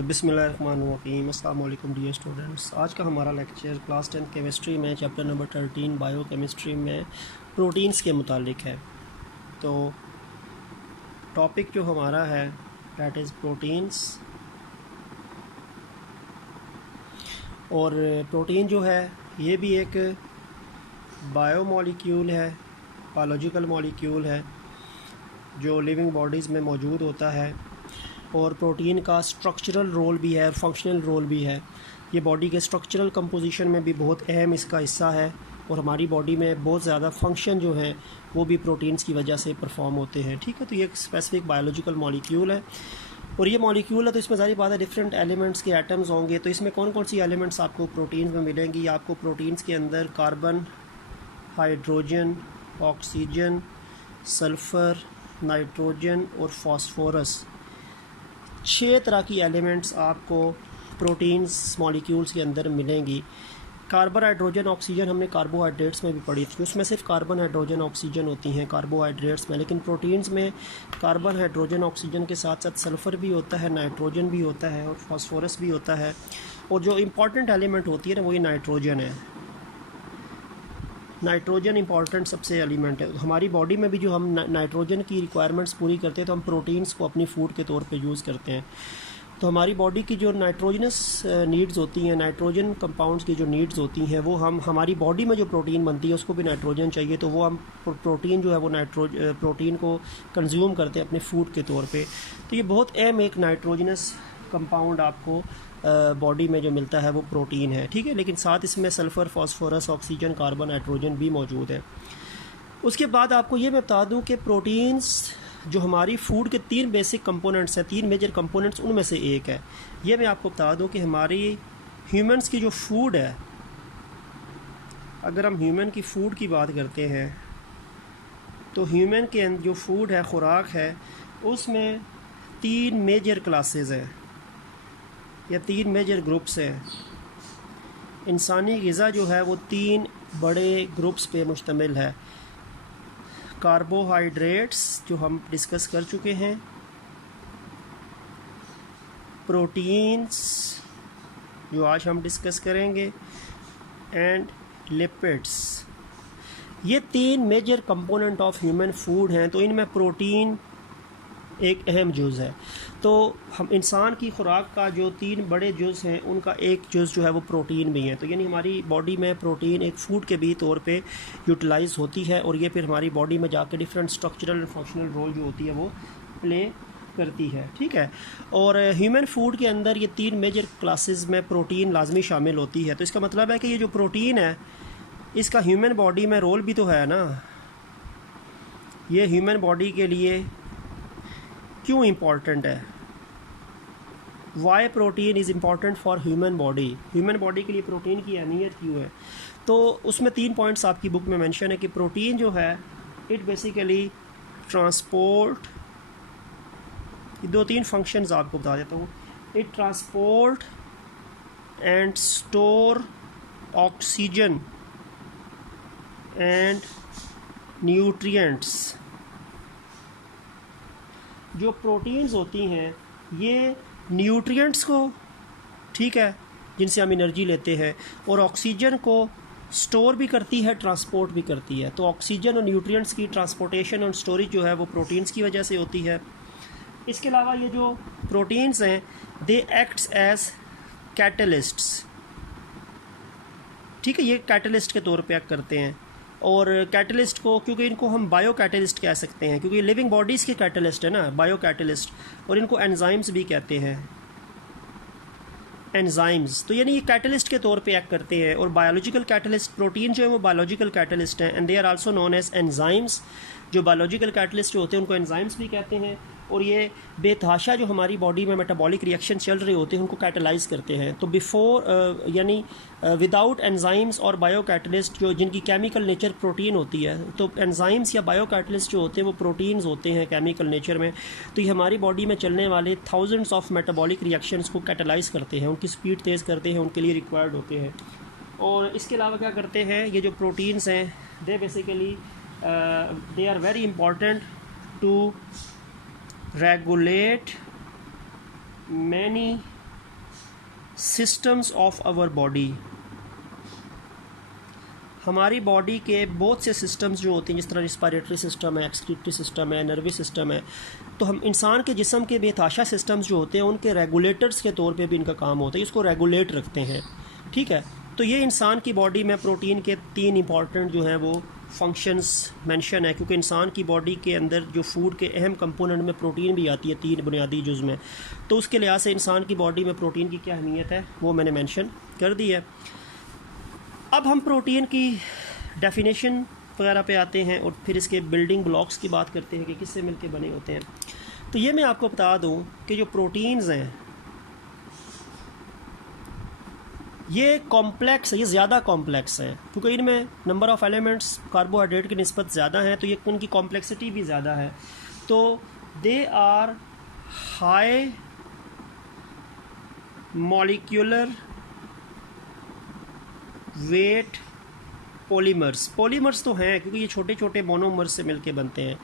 बिस्मिल्लाहिर्रहमानिर्रहीम। अस्सलाम वालेकुम डियर स्टूडेंट्स। आज का हमारा लेक्चर क्लास 10 केमिस्ट्री में चैप्टर नंबर 13 बायो केमिस्ट्री में प्रोटीन्स के मुतालिक है। तो टॉपिक जो हमारा है दैट इज़ प्रोटीन्स। और प्रोटीन जो है ये भी एक बायो मॉलिक्यूल है, बायोलॉजिकल मॉलिक्यूल है जो लिविंग बॉडीज़ में मौजूद होता है। और प्रोटीन का स्ट्रक्चरल रोल भी है, फंक्शनल रोल भी है। ये बॉडी के स्ट्रक्चरल कंपोजिशन में भी बहुत अहम इसका हिस्सा है। और हमारी बॉडी में बहुत ज़्यादा फंक्शन जो हैं वो भी प्रोटीन्स की वजह से परफॉर्म होते हैं। ठीक है, तो ये एक स्पेसिफिक बायोलॉजिकल मॉलिक्यूल है। और ये मॉलिक्यूल है तो इसमें सारी बात है, डिफरेंट एलिमेंट्स के एटम्स होंगे। तो इसमें कौन कौन सी एलिमेंट्स आपको प्रोटीन्स में मिलेंगी? आपको प्रोटीन्स के अंदर carbon, hydrogen, oxygen, sulphur, nitrogen और फास्फोरस, 6 तरह की एलिमेंट्स आपको प्रोटीन्स मॉलिक्यूल्स के अंदर मिलेंगी। कार्बन, हाइड्रोजन, ऑक्सीजन हमने कार्बोहाइड्रेट्स में भी पढ़ी थी, उसमें सिर्फ कार्बन, हाइड्रोजन, ऑक्सीजन होती हैं कार्बोहाइड्रेट्स में। लेकिन प्रोटीन्स में कार्बन, हाइड्रोजन, ऑक्सीजन के साथ साथ सल्फ़र भी होता है, नाइट्रोजन भी होता है और फास्फोरस भी होता है। और जो इम्पॉर्टेंट एलिमेंट होती है ना वो ये नाइट्रोजन है। नाइट्रोजन इंपॉर्टेंट सबसे एलिमेंट है। हमारी बॉडी में भी जो हम नाइट्रोजन की रिक्वायरमेंट्स पूरी करते हैं तो हम प्रोटीन्स को अपनी फूड के तौर पे यूज़ करते हैं। तो हमारी बॉडी की जो नाइट्रोजनस नीड्स होती हैं, नाइट्रोजन कंपाउंड्स की जो नीड्स होती हैं, वो हमारी बॉडी में जो प्रोटीन बनती है उसको भी नाइट्रोजन चाहिए। तो वो हम प्रोटीन जो है वो प्रोटीन को कंज्यूम करते हैं अपने फूड के तौर पे। तो ये बहुत अहम एक नाइट्रोजनस कंपाउंड आपको बॉडी में जो मिलता है वो प्रोटीन है। ठीक है, लेकिन साथ इसमें sulphur, phosphorus, oxygen, carbon, nitrogen भी मौजूद है। उसके बाद आपको ये मैं बता दूं कि प्रोटीन्स जो हमारी फूड के 3 बेसिक कंपोनेंट्स हैं, 3 मेजर कंपोनेंट्स, उनमें से एक है। ये मैं आपको बता दूं कि हमारी ह्यूमन्स की जो फूड है, अगर हम ह्यूमन की फ़ूड की बात करते हैं तो ह्यूमन के जो फूड है, खुराक है, उसमें 3 मेजर क्लासेस हैं या 3 मेजर ग्रुप्स हैं। इंसानी ग़िज़ा जो है वो 3 बड़े ग्रुप्स पे मुश्तमिल है। कार्बोहाइड्रेट्स जो हम डिस्कस कर चुके हैं, प्रोटीन्स जो आज हम डिस्कस करेंगे, एंड लिपिड्स। ये 3 major component of human food हैं। तो इनमें प्रोटीन एक अहम जुज़ है। तो हम इंसान की खुराक का जो 3 बड़े जुज़ हैं उनका एक जुज़ जो है वो प्रोटीन भी है। तो यानी हमारी बॉडी में प्रोटीन एक फ़ूड के भी तौर पे यूटिलाइज़ होती है और ये फिर हमारी बॉडी में जाकर different structural and functional role जो होती है वो प्ले करती है। ठीक है, और ह्यूमन फूड के अंदर ये 3 मेजर क्लासेस में प्रोटीन लाजमी शामिल होती है। तो इसका मतलब है कि ये जो प्रोटीन है इसका ह्यूमन बॉडी में रोल भी तो है ना। ये ह्यूमन बॉडी के लिए क्यों इम्पॉर्टेंट है? Why protein is important for human body? Human body के लिए प्रोटीन की अहमियत क्यों है? तो उसमें 3 पॉइंट्स आपकी बुक में मेंशन है कि प्रोटीन जो है इट बेसिकली ट्रांसपोर्ट, 2-3 फंक्शंस आपको बता देता हूँ। It transport and store oxygen and nutrients. जो प्रोटीन्स होती हैं ये न्यूट्रिएंट्स को, ठीक है, जिनसे हम एनर्जी लेते हैं, और ऑक्सीजन को स्टोर भी करती है, ट्रांसपोर्ट भी करती है। तो ऑक्सीजन और न्यूट्रिएंट्स की ट्रांसपोर्टेशन और स्टोरेज जो है वो प्रोटीन्स की वजह से होती है। इसके अलावा ये जो प्रोटीन्स हैं दे एक्ट्स एज कैटलिस्ट्स। ठीक है, ये कैटलिस्ट के तौर पे एक्ट करते हैं। और कैटलिस्ट को, क्योंकि इनको हम बायो कैटलिस्ट कह सकते हैं क्योंकि लिविंग बॉडीज़ के कैटलिस्ट है ना, बायो कैटलिस्ट। और इनको एंजाइम्स भी कहते हैं, एंजाइम्स। तो यानी ये कैटलिस्ट के तौर पे एक्ट करते हैं। और बायोलॉजिकल कैटलिस्ट, प्रोटीन जो है वो बायोलॉजिकल कैटलिस्ट हैं and they are also known as enzymes. जो बायोलॉजिकल कैटलिस्ट जो होते हैं उनको एंजाइम्स भी कहते हैं। और ये बेतहाशा जो हमारी बॉडी में मेटाबॉलिक रिएक्शन चल रहे होते हैं उनको कैटलाइज करते हैं। तो बिफोर यानी विदाउट एंजाइम्स और बायो कैटलिस्ट जो जिनकी केमिकल नेचर प्रोटीन होती है, तो एंजाइम्स या बायो कैटलिस्ट जो होते हैं वो प्रोटीन्स होते हैं केमिकल नेचर में। तो ये हमारी बॉडी में चलने वाले थाउजेंड्स ऑफ मेटाबॉलिक रिएक्शंस को कैटलाइज करते हैं, उनकी स्पीड तेज़ करते हैं, उनके लिए रिक्वायर्ड होते हैं। और इसके अलावा क्या करते हैं ये जो प्रोटीन्स हैं, they basically they are very important to regulate many systems of our body. हमारी बॉडी के बहुत से सिस्टम्स जो होते हैं, जिस तरह रिस्पायरेटरी सिस्टम है, एक्सक्रीटरी सिस्टम है, नर्वस सिस्टम है, तो हम इंसान के जिस्म के बेतहाशा सिस्टम्स जो होते हैं उनके रेगुलेटर्स के तौर पे भी इनका काम होता है, इसको रेगुलेट रखते हैं। ठीक है, तो ये इंसान की बॉडी में प्रोटीन के 3 इंपॉर्टेंट जो हैं वो फंक्शंस मेंशन है, क्योंकि इंसान की बॉडी के अंदर जो फूड के अहम कंपोनेंट में प्रोटीन भी आती है 3 बुनियादी जुज़ में, तो उसके लिहाज से इंसान की बॉडी में प्रोटीन की क्या अहमियत है वो मैंने मेंशन कर दी है। अब हम प्रोटीन की डेफिनेशन वगैरह पे आते हैं और फिर इसके बिल्डिंग ब्लॉक्स की बात करते हैं कि किससे मिलके बने होते हैं। तो ये मैं आपको बता दूं कि जो प्रोटीन्स हैं ये कॉम्प्लेक्स है, ये ज़्यादा कॉम्प्लेक्स है, क्योंकि इनमें नंबर ऑफ़ एलिमेंट्स कार्बोहाइड्रेट की निस्बत ज़्यादा है, तो ये उनकी कॉम्प्लेक्सिटी भी ज़्यादा है। तो they are high molecular weight polymers तो हैं, क्योंकि ये छोटे छोटे मोनोमर्स से मिलके बनते हैं,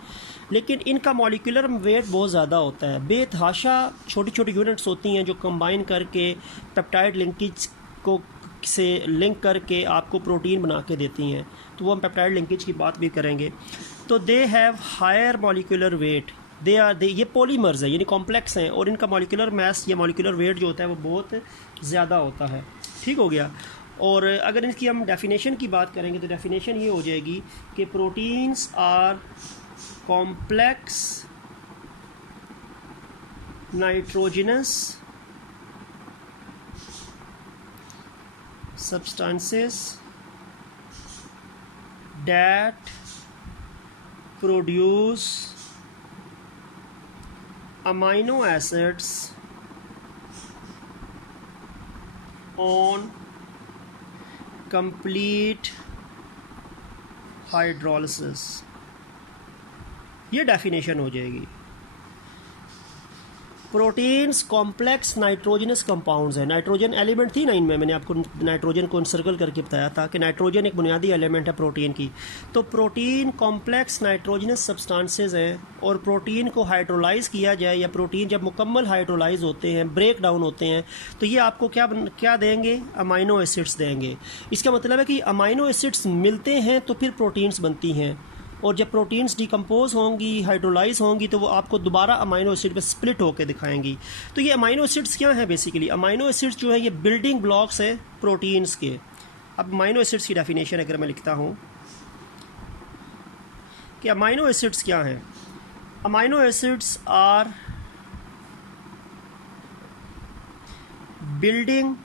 लेकिन इनका मॉलिक्यूलर वेट बहुत ज़्यादा होता है। बेतहाशा छोटी छोटी यूनिट्स होती हैं जो कंबाइन करके पेप्टाइड लिंकेज को से लिंक करके आपको प्रोटीन बना के देती हैं, तो वो हम पेप्टाइड लिंकेज की बात भी करेंगे। तो they have higher molecular weight, ये पॉलीमर्स है, यानी कॉम्प्लेक्स हैं, और इनका मॉलिक्यूलर मास या मॉलिक्यूलर वेट जो होता है वो बहुत ज़्यादा होता है। ठीक हो गया। और अगर इसकी हम डेफिनेशन की बात करेंगे तो डेफिनेशन ये हो जाएगी कि proteins are complex nitrogenous substances that produce amino acids on complete hydrolysis। ये डेफिनेशन हो जाएगी। प्रोटीन्स कॉम्प्लेक्स नाइट्रोजनस कंपाउंड्स है। नाइट्रोजन एलिमेंट थी ना इनमें, मैंने आपको नाइट्रोजन को सर्कल करके बताया था कि नाइट्रोजन एक बुनियादी एलिमेंट है प्रोटीन की। तो प्रोटीन कॉम्प्लेक्स नाइट्रोजनस सब्सटेंसेस हैं, और प्रोटीन को हाइड्रोलाइज किया जाए या प्रोटीन जब मुकम्मल हाइड्रोलाइज होते हैं, ब्रेक डाउन होते हैं, तो ये आपको क्या देंगे? अमाइनो एसिड्स देंगे। इसका मतलब है कि अमाइनो एसिड्स मिलते हैं तो फिर प्रोटीन्स बनती हैं, और जब प्रोटीन्स डिकम्पोज होंगी, हाइड्रोलाइज होंगी, तो वो आपको दोबारा अमाइनो एसिड में स्प्लिट होकर दिखाएंगी। तो ये अमाइनो एसिड्स क्या हैं? बेसिकली अमाइनो एसिड्स जो है ये बिल्डिंग ब्लॉक्स हैं प्रोटीन्स के। अब अमाइनो एसिड्स की डेफिनेशन अगर मैं लिखता हूँ कि अमाइनो एसिड्स क्या हैं। Amino acids are building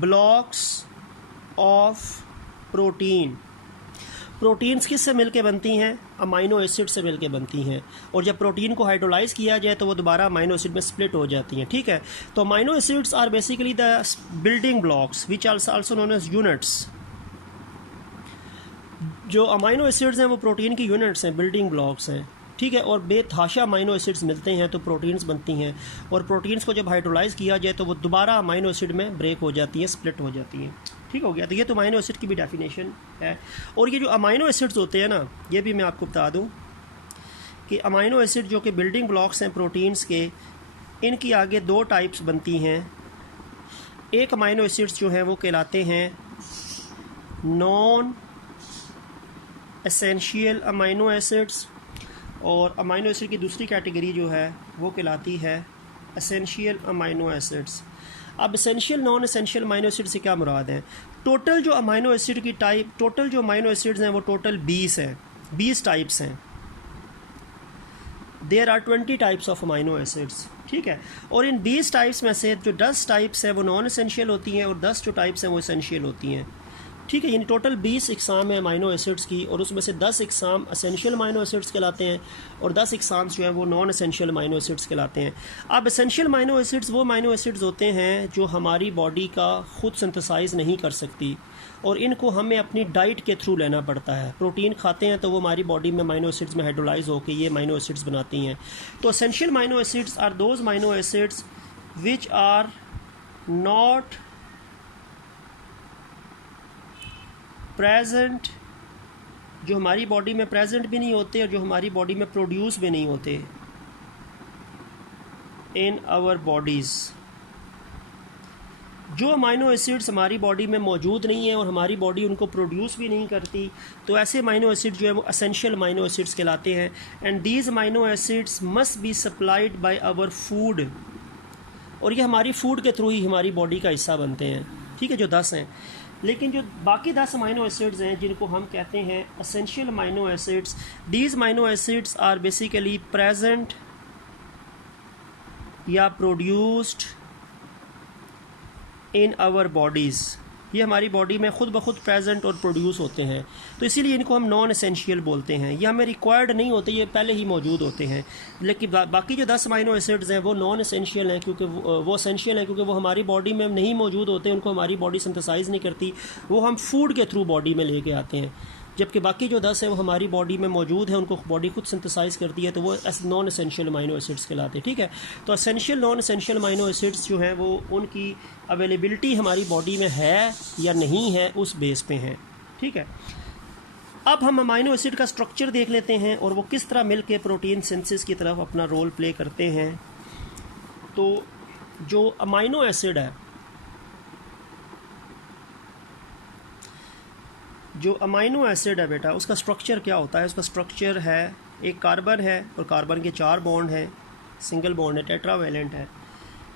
blocks of protein. Proteins किससे मिलके बनती हैं? अमाइनो एसिड से मिलके बनती हैं, और जब प्रोटीन को हाइड्रोलाइज किया जाए तो वो दोबारा अमाइनो एसिड में स्प्लिट हो जाती हैं। ठीक है, तो amino acids are basically the building blocks which also known as units. जो अमाइनो एसिड्स हैं वो प्रोटीन की यूनिट्स हैं, बिल्डिंग ब्लॉक्स हैं। ठीक है, और बेतहाशा अमाइनो एसिड्स मिलते हैं तो प्रोटीन्स बनती हैं, और प्रोटीन्स को जब हाइड्रोलाइज किया जाए तो वो दोबारा अमाइनो एसिड में ब्रेक हो जाती हैं, स्प्लिट हो जाती हैं। ठीक हो गया। तो ये तो अमाइनो एसिड की भी डेफिनेशन है। और ये जो अमाइनो एसिड्स होते हैं ना, ये भी मैं आपको बता दूं कि अमाइनो एसिड जो कि बिल्डिंग ब्लॉक्स हैं प्रोटीन्स के, इनकी आगे 2 टाइप्स बनती हैं। एक अमाइनो एसिड्स जो हैं वो कहलाते हैं नॉन एसेंशियल अमाइनो एसिड्स, और अमाइनो एसिड की दूसरी कैटेगरी जो है वो कहलाती है एसेंशियल अमाइनो एसिड्स। अब essential non essential amino acid से क्या मुराद है? टोटल जो अमाइनो एसिड की टाइप, टोटल जो अमाइनो एसिड्स हैं वो टोटल 20 हैं, 20 टाइप्स हैं। There are 20 types of amino acids. ठीक है, और इन 20 टाइप्स में से जो 10 टाइप्स हैं वो नॉन एसेंशियल होती हैं, और 10 जो टाइप्स हैं वो एसेंशियल होती हैं। ठीक है, यानी टोटल 20 इकसाम है अमाइनो एसिड्स की, और उसमें से 10 इकसाम एसेंशियल अमाइनो एसिड्स कहलाते हैं, और 10 इकसाम जो है वो नॉन एसेंशियल अमाइनो एसिड्स कहलाते हैं। अब एसेंशियल अमाइनो एसिड्स वो अमाइनो एसिड्स होते हैं जो हमारी बॉडी का खुद सिंथेसाइज नहीं कर सकती, और इनको हमें अपनी डाइट के थ्रू लेना पड़ता है। प्रोटीन खाते हैं तो वो हमारी बॉडी में अमाइनो एसिड्स में हाइड्रोलाइज होकर ये अमाइनो एसिड्स बनाती हैं। तो essential amino acids are those amino acids which are not present, जो हमारी बॉडी में प्रेजेंट भी नहीं होते और जो हमारी बॉडी में प्रोड्यूस भी नहीं होते इन आवर बॉडीज़। जो अमाइनो एसिड्स हमारी बॉडी में मौजूद नहीं है और हमारी बॉडी उनको प्रोड्यूस भी नहीं करती, तो ऐसे अमाइनो एसिड जो है वो एसेंशियल अमाइनो एसिड्स कहलाते हैं। And these amino acids must be supplied by our food, और ये हमारी फूड के थ्रू ही हमारी बॉडी का हिस्सा बनते हैं, ठीक है, जो 10 हैं। लेकिन जो बाकी 10 अमाइनो एसिड्स हैं जिनको हम कहते हैं essential amino acids, these amino acids are basically present या प्रोड्यूस्ड इन आवर बॉडीज़, ये हमारी बॉडी में ख़ुद ब खुद प्रेजेंट और प्रोड्यूस होते हैं, तो इसीलिए इनको हम नॉन एसेंशियल बोलते हैं। ये हमें रिक्वायर्ड नहीं होते, ये पहले ही मौजूद होते हैं। लेकिन बाकी जो 10 अमाइनो एसिड्स हैं वो नॉन एसेंशियल हैं, क्योंकि वो एसेंशियल हैं क्योंकि वो हमारी बॉडी में नहीं मौजूद होते, उनको हमारी बॉडी सिंथेसाइज नहीं करती, वो हम फूड के थ्रू बॉडी में लेके आते हैं। जबकि बाकी जो 10 है वो हमारी बॉडी में मौजूद है, उनको बॉडी खुद सिंथेसाइज करती है, तो वो नॉन एसेंशियल अमाइनो एसिड्स कहलाते हैं, ठीक है। तो essential non essential amino acids जो हैं वो उनकी अवेलेबिलिटी हमारी बॉडी में है या नहीं है उस बेस पे हैं, ठीक है। अब हम अमाइनो एसिड का स्ट्रक्चर देख लेते हैं और वो किस तरह मिल के प्रोटीन सिंथेसिस की तरफ अपना रोल प्ले करते हैं। तो जो अमाइनो एसिड है, जो अमाइनो एसिड है बेटा, उसका स्ट्रक्चर क्या होता है? उसका स्ट्रक्चर है एक कार्बन है और कार्बन के 4 बॉन्ड हैं, सिंगल बॉन्ड है, टेट्रावेलेंट है,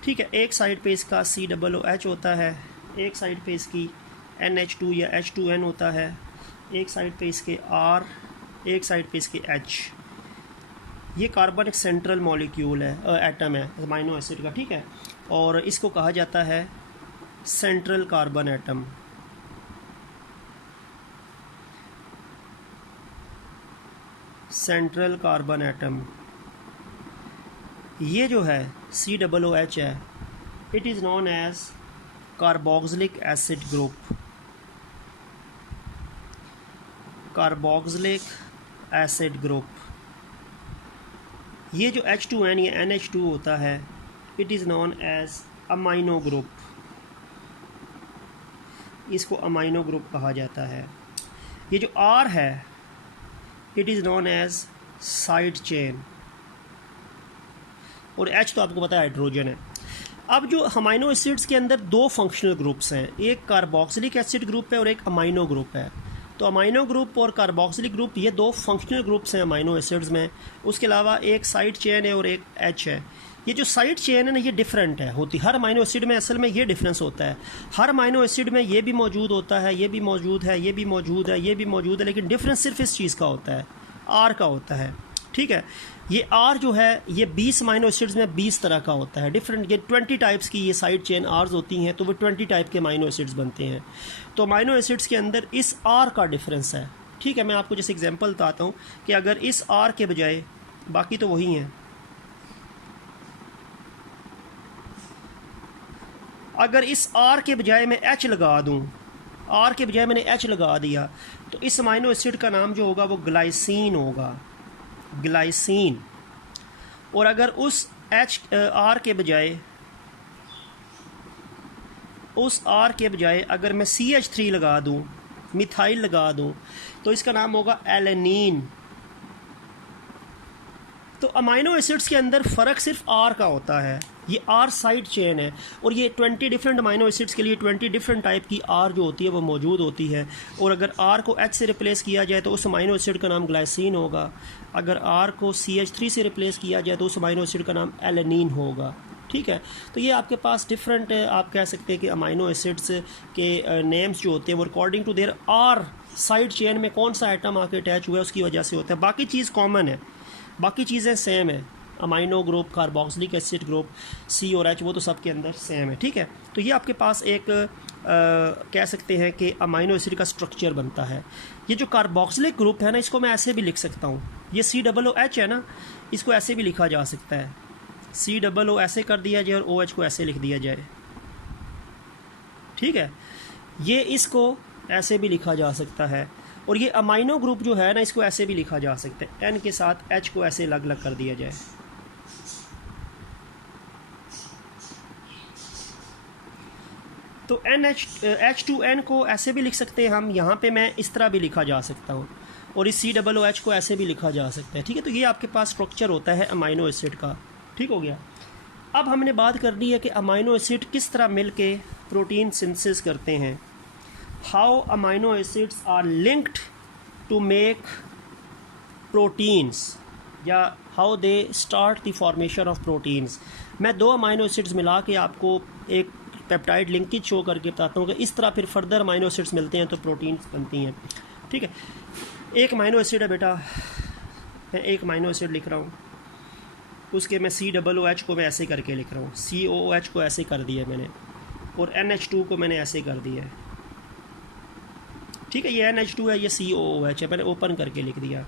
ठीक है। एक साइड पे इसका COOH होता है, एक साइड पे इसकी NH2 या H2N होता है, एक साइड पे इसके R, एक साइड पे इसके H। ये कार्बन एक सेंट्रल मॉलिक्यूल है, एटम है अमाइनो एसिड का, ठीक है। और इसको कहा जाता है central carbon atom. Central carbon atom ये जो है COOH है, it is known as carboxylic acid group. Carboxylic acid group. ये जो H2N या NH2 होता है, it is known as amino group. इसको अमाइनो ग्रुप कहा जाता है। ये जो R है, it is known as side chain, और H तो आपको पता है हाइड्रोजन है। अब जो अमाइनो एसिड्स के अंदर 2 फंक्शनल ग्रुप्स हैं, एक कार्बोक्सिलिक एसिड ग्रुप है और एक अमाइनो ग्रुप है। तो अमाइनो ग्रुप और कार्बोक्सिलिक ग्रुप ये 2 फंक्शनल ग्रुप्स हैं अमाइनो एसिड्स में। उसके अलावा एक साइड चेन है और एक H है। ये जो साइड चेन है ना, ये डिफरेंट है होती, हर अमाइनो एसिड में असल में ये डिफरेंस होता है। हर अमाइनो एसिड में ये भी मौजूद होता है, ये भी मौजूद है, ये भी मौजूद है, ये भी मौजूद है, लेकिन डिफरेंस सिर्फ इस चीज़ का होता है, R का होता है, ठीक है। ये R जो है ये 20 अमाइनो एसिड्स में 20 तरह का होता है, डिफरेंट। ये 20 टाइप्स की ये साइड चेन R's होती हैं, तो वो 20 टाइप के अमाइनो एसिड्स बनते हैं। तो अमाइनो एसिड्स के अंदर इस R का डिफरेंस है, ठीक है। मैं आपको जैसे एग्जांपल बताता हूँ कि अगर इस R के बजाय, बाकी तो वही हैं, अगर इस R के बजाय मैं H लगा दूँ, R के बजाय मैंने H लगा दिया, तो इस अमाइनो एसिड का नाम जो होगा वो ग्लाइसिन होगा, ग्लाइसिन। और अगर उस R के बजाय, उस R के बजाय अगर मैं CH3 लगा दूं, मिथाइल लगा दूं, तो इसका नाम होगा एलेनिन। तो अमाइनो एसिड्स के अंदर फ़र्क सिर्फ R का होता है, ये R साइड चेन है, और ये 20 डिफरेंट अमाइनो एसिड्स के लिए 20 डिफरेंट टाइप की R जो होती है वो मौजूद होती है। और अगर R को H से रिप्लेस किया जाए तो उस अमाइनो एसिड का नाम ग्लाइसिन होगा, अगर R को CH3 से रिप्लेस किया जाए तो उस अमाइनो एसिड का नाम एलेनिन होगा, ठीक है। तो ये आपके पास डिफरेंट है, आप कह सकते हैं कि अमाइनो एसिड्स के नेम्स जो होते हैं वो according to their R side chain में कौन सा आइटम आके अटैच हुआ है उसकी वजह से होता है। बाकी चीज़ कॉमन है, बाकी चीज़ें सेम है, amino group, carboxylic acid group, C और H वो तो सब के अंदर सेम है, ठीक है। तो ये आपके पास एक कह सकते हैं कि अमाइनो एसिड का स्ट्रक्चर बनता है। ये जो कार्बोक्सिलिक ग्रुप है ना, इसको मैं ऐसे भी लिख सकता हूँ, ये COOH है ना, इसको ऐसे भी लिखा जा सकता है, COO ऐसे कर दिया जाए और OH को ऐसे लिख दिया जाए, ठीक है। ये इसको ऐसे भी लिखा जा सकता है, और ये अमाइनो ग्रुप जो है ना, इसको ऐसे भी लिखा जा सकता है, N के साथ H को ऐसे अलग अलग कर दिया जाए। तो H2N को ऐसे भी लिख सकते हैं हम, यहाँ पे मैं इस तरह भी लिखा जा सकता हूँ, और इस COOH को ऐसे भी लिखा जा सकता है, ठीक है। तो ये आपके पास स्ट्रक्चर होता है अमाइनो एसिड का, ठीक हो गया। अब हमने बात करनी है कि अमाइनो एसिड किस तरह मिल के प्रोटीन सिंथेसिस करते हैं। How amino acids are linked to make proteins, या how they start the formation of proteins. मैं दो अमाइनो एसिड्स मिला के आपको एक पेप्टाइड लिंकेज शो करके बताता हूँ कि इस तरह फिर फर्दर अमाइनो एसिड्स मिलते हैं तो प्रोटीन्स बनती हैं। ठीक है, एक अमाइनो एसिड है बेटा, मैं एक अमाइनो एसिड लिख रहा हूँ, उसके मैं COOH को मैं ऐसे करके लिख रहा हूँ, COOH को ऐसे कर दिया मैंने, और NH2 को मैंने ऐसे कर दिया है। ठीक है, ये NH2 है, ये COOH है, मैंने ओपन करके लिख दिया।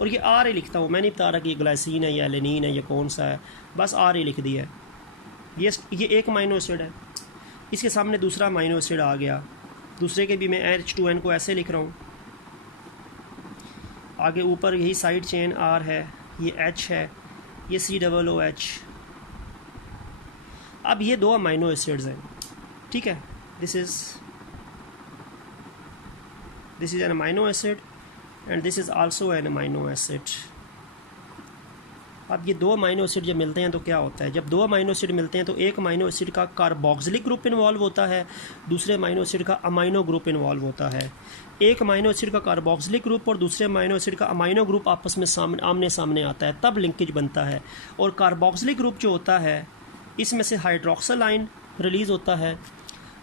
और ये R ही लिखता हूँ, मैं नहीं बता रहा कि ये ग्लाइसिन है या एलेनिन है या कौन सा है, बस R ही लिख दिया है। ये एक अमाइनो एसिड है, इसके सामने दूसरा अमाइनो एसिड आ गया, दूसरे के भी मैं H2N को ऐसे लिख रहा हूँ। आगे ऊपर यही साइड चेन R है, ये H है, ये COOH। अब ये दो अमाइनो एसिड्स हैं। ठीक है, this is an amino acid and this is also an amino acid. अब ये दो अमाइनो एसिड जब मिलते हैं तो क्या होता है, जब दो अमाइनो एसिड मिलते हैं तो एक अमाइनो एसिड का कार्बोक्सिलिक ग्रुप इन्वॉल्व होता है, दूसरे अमाइनो एसिड का अमाइनो ग्रुप इन्वॉल्व होता है। एक अमाइनो एसिड का कार्बोक्सिलिक ग्रुप और दूसरे अमाइनो एसिड का अमाइनो ग्रुप आपस में आमने सामने आता है, तब लिंकेज बनता है। और कार्बोक्सिलिक ग्रुप जो होता है इसमें से हाइड्रोक्सिल आयन रिलीज़ होता है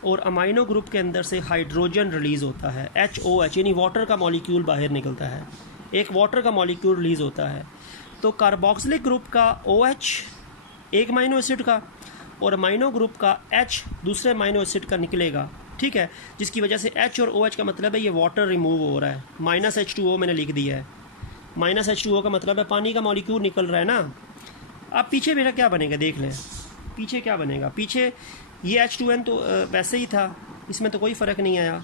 और अमाइनो ग्रुप के अंदर से हाइड्रोजन रिलीज़ होता है, HOH, यानी वाटर का मॉलिक्यूल बाहर निकलता है, एक वाटर का मॉलिक्यूल रिलीज़ होता है। तो कार्बोक्सिलिक ग्रुप का OH एक अमाइनो एसिड का और अमाइनो ग्रुप का H दूसरे अमाइनो एसिड का निकलेगा। ठीक है, जिसकी वजह से H और OH का मतलब है ये वाटर रिमूव हो रहा है, -H2O मैंने लिख दिया है। -H2O का मतलब है पानी का मॉलिक्यूल निकल रहा है ना। अब पीछे मेरा क्या बनेगा देख लें, पीछे क्या बनेगा। पीछे ये H2N तो वैसे ही था, इसमें तो कोई फ़र्क नहीं आया।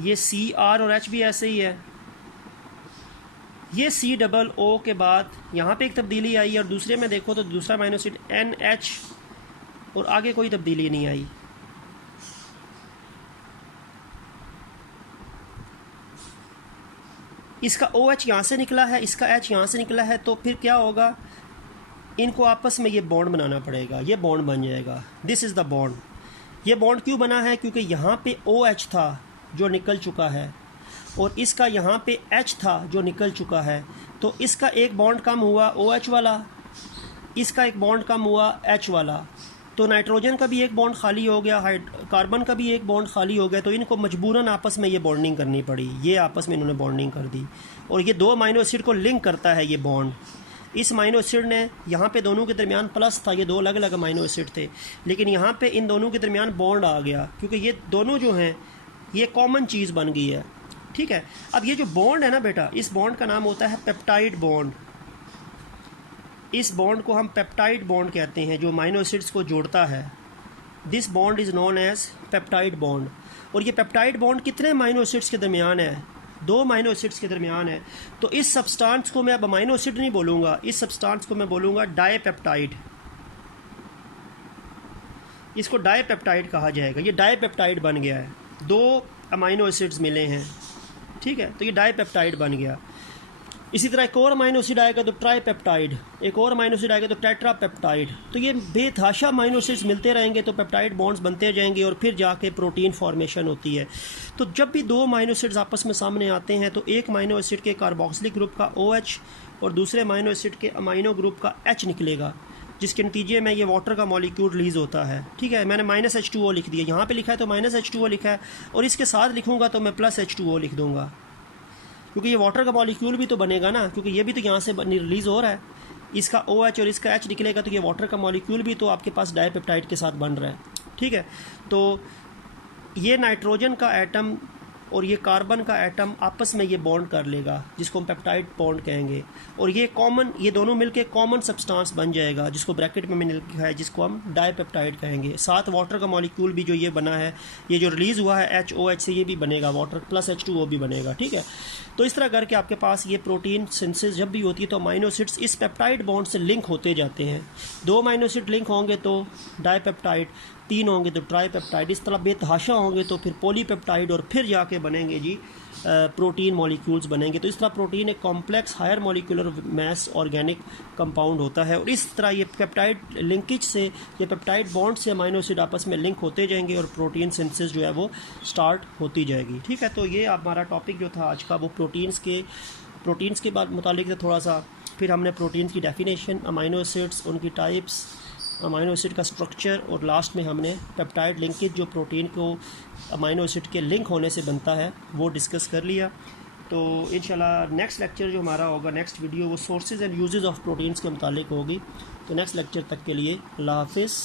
ये CR और H भी ऐसे ही है। ये COO के बाद यहाँ पे एक तब्दीली आई और दूसरे में देखो तो दूसरा अमाइनो एसिड NH और आगे कोई तब्दीली नहीं आई। इसका OH यहाँ से निकला है, इसका H यहाँ से निकला है, तो फिर क्या होगा, इनको आपस में ये बॉन्ड बनाना पड़ेगा, ये बॉन्ड बन जाएगा। This is the bond. ये बॉन्ड क्यों बना है, क्योंकि यहाँ पे OH था जो निकल चुका है और इसका यहाँ पे H था जो निकल चुका है, तो इसका एक बॉन्ड कम हुआ OH वाला, इसका एक बॉन्ड कम हुआ H वाला, तो नाइट्रोजन का भी एक बॉन्ड खाली हो गया, कार्बन का भी एक बॉन्ड खाली हो गया, तो इनको मजबूरन आपस में ये बॉन्डिंग करनी पड़ी। ये आपस में इन्होंने बॉन्डिंग कर दी और ये दो अमाइनो एसिड को लिंक करता है ये बॉन्ड। इस अमाइनो एसिड ने यहाँ पे दोनों के दरमियान प्लस था, ये दो अलग अलग अमाइनो एसिड थे, लेकिन यहाँ पे इन दोनों के दरमियान बॉन्ड आ गया क्योंकि ये दोनों जो हैं ये कॉमन चीज़ बन गई है। ठीक है, अब ये जो बॉन्ड है ना बेटा, इस बॉन्ड का नाम होता है पेप्टाइड बॉन्ड। इस बॉन्ड को हम पेप्टाइड बॉन्ड कहते हैं जो अमाइनो एसिड्स को जोड़ता है। This bond is known as peptide bond. और ये पेप्टाइड बॉन्ड कितने अमाइनो एसिड्स के दरमियान है, दो अमाइनो एसिड्स के दरमियान है। तो इस सब्सटेंस को मैं अब अमाइनो एसिड नहीं बोलूँगा, इस सब्सटेंस को मैं बोलूँगा डाईपेप्टाइड। इसको डाईपेप्टाइड कहा जाएगा। ये डाईपेप्टाइड बन गया है, दो अमाइनो एसिड्स मिले हैं। ठीक है, तो ये डाईपेप्टाइड बन गया। इसी तरह एक और अमाइनो एसिड आएगा तो ट्राईपेप्टाइड, एक और अमाइनो एसिड आएगा तो टेट्रापेप्टाइड। तो ये बेतहाशा अमाइनो एसिड्स मिलते रहेंगे तो पेप्टाइड बॉन्ड्स बनते जाएंगे और फिर जाके प्रोटीन फॉर्मेशन होती है। तो जब भी दो अमाइनो एसिड्स आपस में सामने आते हैं तो एक अमाइनो एसिड के कार्बोक्सिलिक ग्रुप का OH और दूसरे अमाइनो एसिड के अमाइनो ग्रुप का H निकलेगा, जिसके नतीजे में ये वाटर का मॉलिक्यूल रिलीज़ होता है। ठीक है, मैंने -H2O लिख दिया, यहाँ पे लिखा है तो -H2O लिखा है, और इसके साथ लिखूँगा तो मैं +H2O लिख दूँगा, क्योंकि ये वाटर का मॉलिक्यूल भी तो बनेगा ना, क्योंकि ये भी तो यहाँ से रिलीज़ हो रहा है। इसका OH और इसका H निकलेगा तो ये वाटर का मॉलिक्यूल भी तो आपके पास डाईपेप्टाइड के साथ बन रहा है। ठीक है, तो ये नाइट्रोजन का एटम और ये कार्बन का एटम आपस में ये बॉन्ड कर लेगा, जिसको हम पेप्टाइड बॉन्ड कहेंगे, और ये कॉमन, ये दोनों मिलके कॉमन सब्सटेंस बन जाएगा, जिसको ब्रैकेट में मैंने लिखा है, जिसको हम डाईपेप्टाइड कहेंगे। साथ वाटर का मॉलिक्यूल भी जो ये बना है, ये जो रिलीज़ हुआ है HOH से, ये भी बनेगा, वाटर +H2O भी बनेगा। ठीक है, तो इस तरह करके आपके पास ये प्रोटीन सिंथेसिस जब भी होती है तो अमाइनो एसिड्स इस पेप्टाइड बॉन्ड से लिंक होते जाते हैं। दो अमाइनो एसिड लिंक होंगे तो डाईपेप्टाइड, तीन होंगे तो ट्राईपेप्टाइड, इस तरह बेतहाशा होंगे तो फिर पॉलीपेप्टाइड और फिर जाके बनेंगे जी प्रोटीन मॉलिक्यूल्स बनेंगे। तो इस तरह प्रोटीन एक complex higher molecular mass organic compound होता है और इस तरह ये पेप्टाइड लिंकेज से, ये पेप्टाइड बॉन्ड से अमीनो एसिड आपस में लिंक होते जाएंगे और प्रोटीन सिंथेसिस जो है वो स्टार्ट होती जाएगी। ठीक है, तो ये हमारा टॉपिक जो था आज का वो प्रोटीन्स के बाद मुतालिक थोड़ा सा, फिर हमने प्रोटीन्स की डेफिनेशन, अमीनो एसिड्स, उनकी टाइप्स, अमीनो एसिड का स्ट्रक्चर और लास्ट में हमने पेप्टाइड लिंकेज जो प्रोटीन को अमीनो एसिड के लिंक होने से बनता है वो डिस्कस कर लिया। तो इंशाल्लाह नेक्स्ट लेक्चर जो हमारा होगा, नेक्स्ट वीडियो, वो sources and uses of proteins के मुतालिक होगी। तो नेक्स्ट लेक्चर तक के लिए अल्लाह हाफिज़।